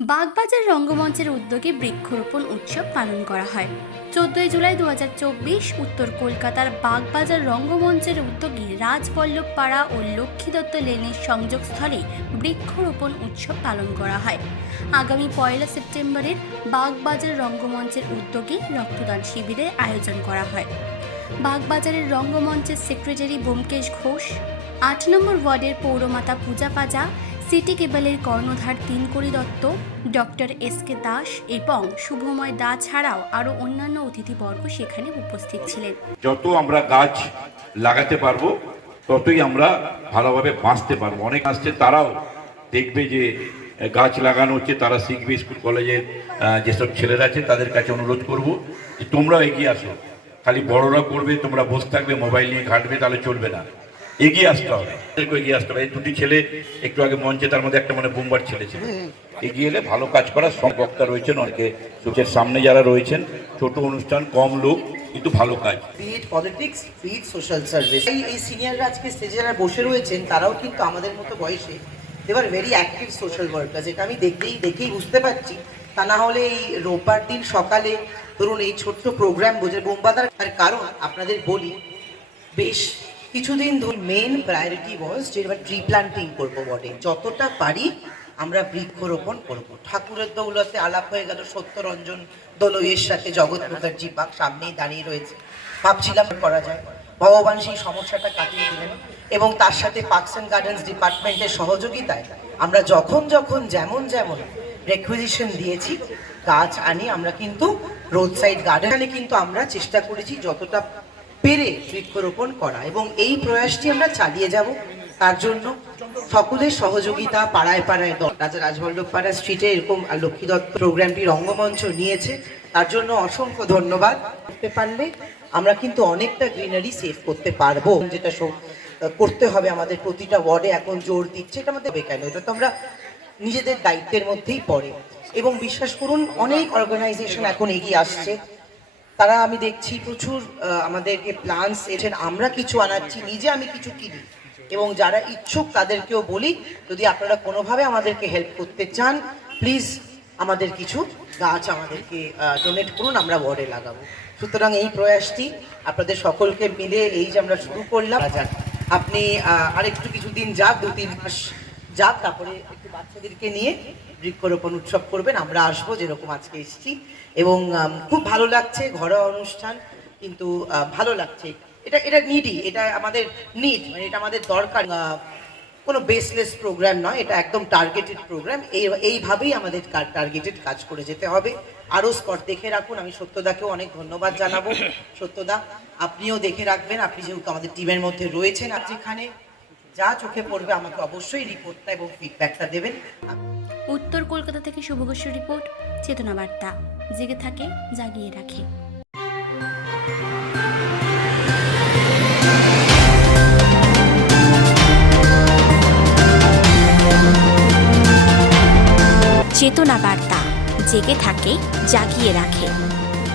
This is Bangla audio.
বাগবাজার রঙ্গমঞ্চের উদ্যোগে বৃক্ষরোপণ উৎসব পালন করা হয়। 14 জুলাই 2024 উত্তর কলকাতার বাগবাজার রঙ্গমঞ্চের উদ্যোগে রাজবল্লভ পাড়া ও লক্ষ্মী দত্ত লেনের সংযোগস্থলে বৃক্ষরোপণ উৎসব পালন করা হয়। আগামী 1 সেপ্টেম্বরের বাগবাজার রঙ্গমঞ্চের উদ্যোগে রক্তদান শিবিরের আয়োজন করা হয়। বাগবাজারের রঙ্গমঞ্চের সেক্রেটারি ব্যোমকেশ ঘোষ, 8 নম্বর ওয়ার্ডের পৌরমাতা পূজা পাজা, সিটি কেবলের কর্ণধার তিনকড়ি দত্ত, ডক্টর এস.কে দাস এবং শুভময় দা ছাড়াও আরও অন্যান্য অতিথিবর্গ সেখানে উপস্থিত ছিলেন। যত আমরা গাছ লাগাতে পারবো ততই আমরা ভালোভাবে বাঁচতে পারবো। অনেক আসছে, তারাও দেখবে যে গাছ লাগানো হচ্ছে, তারা শিখবে। স্কুল কলেজের যেসব ছেলেরা আছে তাদের কাছে অনুরোধ করব যে তোমরাও এগিয়ে আসো। খালি বড়রা করবে, তোমরা বসে থাকবে, মোবাইল নিয়ে ঘাঁটবে, তাহলে চলবে না। এগিয়ে আসতে হবে, এগিয়ে আসতে হবে। এই দুটি ছেলে একটু আগে মঞ্চে, তার মধ্যে একটা মানে বোমবার ছেলে ছিল। এগিয়ে এলে ভালো কাজ করার সব বক্তা রয়েছেন, অনেকে সূচের সামনে যারা রয়েছেন। ছোট অনুষ্ঠান, কম লোক, কিন্তু ভালো কাজ। Be it politics, be it social service. এই সিনিয়ররা আজকে স্টেজে যারা বসে রয়েছেন তারাও কিন্তু আমাদের মতো বয়সে দেওয়ার ভেরি অ্যাক্টিভ সোশ্যাল ওয়ার্কার, যেটা আমি দেখেই বুঝতে পারছি। তা না হলে এই রোববার দিন সকালে ধরুন এই ছোট্ট প্রোগ্রাম বোঝে বোমবাদার। তার কারণ আপনাদের বলি, বেশ কিছুদিন ধরে মেন প্রায়োরিটি ওয়াজ যে এবার ট্রি প্লান্টিং করবো বটে। যতটা পারি আমরা বৃক্ষরোপণ করব। ঠাকুরের দৌলতে আলাপ হয়ে গেল সত্যরঞ্জন দোলইয়ের সাথে, জগৎ মুখার্জি পাক সামনেই দাঁড়িয়ে রয়েছে। ভাবছিলাম করা যায়, ভগবান সেই সমস্যাটা কাটিয়ে দিলেন এবং তার সাথে পার্কস অ্যান্ড গার্ডেন্স ডিপার্টমেন্টের সহযোগিতায় আমরা যখন যেমন রেকুইজিশন দিয়েছি গাছ আনি, আমরা কিন্তু রোড সাইড গার্ডেনে কিন্তু আমরা চেষ্টা করেছি যতটা পেরে বৃক্ষরোপণ করা, এবং এই প্রয়াসটি আমরা চালিয়ে যাব। তার জন্য সকলের সহযোগিতা, পাড়ায় রাজা রাজবল্লভ পাড়া স্ট্রিটে এরকম লক্ষ্মী দত্ত প্রোগ্রামটি রঙ্গমঞ্চ নিয়েছে, তার জন্য অসংখ্য ধন্যবাদ। করতে পারলে আমরা কিন্তু অনেকটা গ্রিনারি সেভ করতে পারবো, যেটা করতে হবে আমাদের প্রতিটা ওয়ার্ডে এখন জোর দিচ্ছে। এটা আমাদের কেন, এটা তো আমরা নিজেদের দায়িত্বের মধ্যেই পড়ে। এবং বিশ্বাস করুন, অনেক অর্গানাইজেশন এখন এগিয়ে আসছে। তারা আমি দেখছি প্রচুর আমাদেরকে প্ল্যানস এসেন, আমরা কিছু আনাচ্ছি, নিজে আমি কিছু কিনি। এবং যারা ইচ্ছুক তাদেরকেও বলি, যদি আপনারা কোনোভাবে আমাদেরকে হেল্প করতে চান, প্লিজ আমাদের কিছু গাছ আমাদেরকে ডোনেট করুন, আমরা ওয়ার্ডে লাগাবো। সুতরাং এই প্রয়াসটি আপনাদের সকলকে মিলে এই যে আমরা শুরু করলাম, আপনি আরেকটু কিছুদিন যাক, 2-3 মাস যাক, তারপরে একটু বাচ্চাদেরকে নিয়ে বৃক্ষরোপণ উৎসব করবেন। আমরা আসবো, যেরকম আজকে এসেছি, এবং খুব ভালো লাগছে। ঘরোয়া অনুষ্ঠান, কিন্তু ভালো লাগছে। এটা নিডি, এটা আমাদের নিড, মানে এটা আমাদের দরকার। কোনো বেসলেস প্রোগ্রাম নয়, এটা একদম টার্গেটেড প্রোগ্রাম। এইভাবেই আমাদের টার্গেটেড কাজ করে যেতে হবে। আরও স্পট দেখে রাখুন। আমি সত্যদাকেও অনেক ধন্যবাদ জানাবো। সত্যদা, আপনিও দেখে রাখবেন, আপনি যেহেতু আমাদের টিমের মধ্যে রয়েছেন। আর যেখানে যা চোখে পড়বে আমাকে অবশ্যই রিপোর্টটা এবং ফিডব্যাকটা দেবেন। উত্তর কলকাতা থেকে শুভ ঘোষের রিপোর্ট, চেতনা বার্তা। জেগে থাকে, জাগিয়ে রাখে। চেতনা বার্তা, জেগে থাকে, জাগিয়ে রাখে।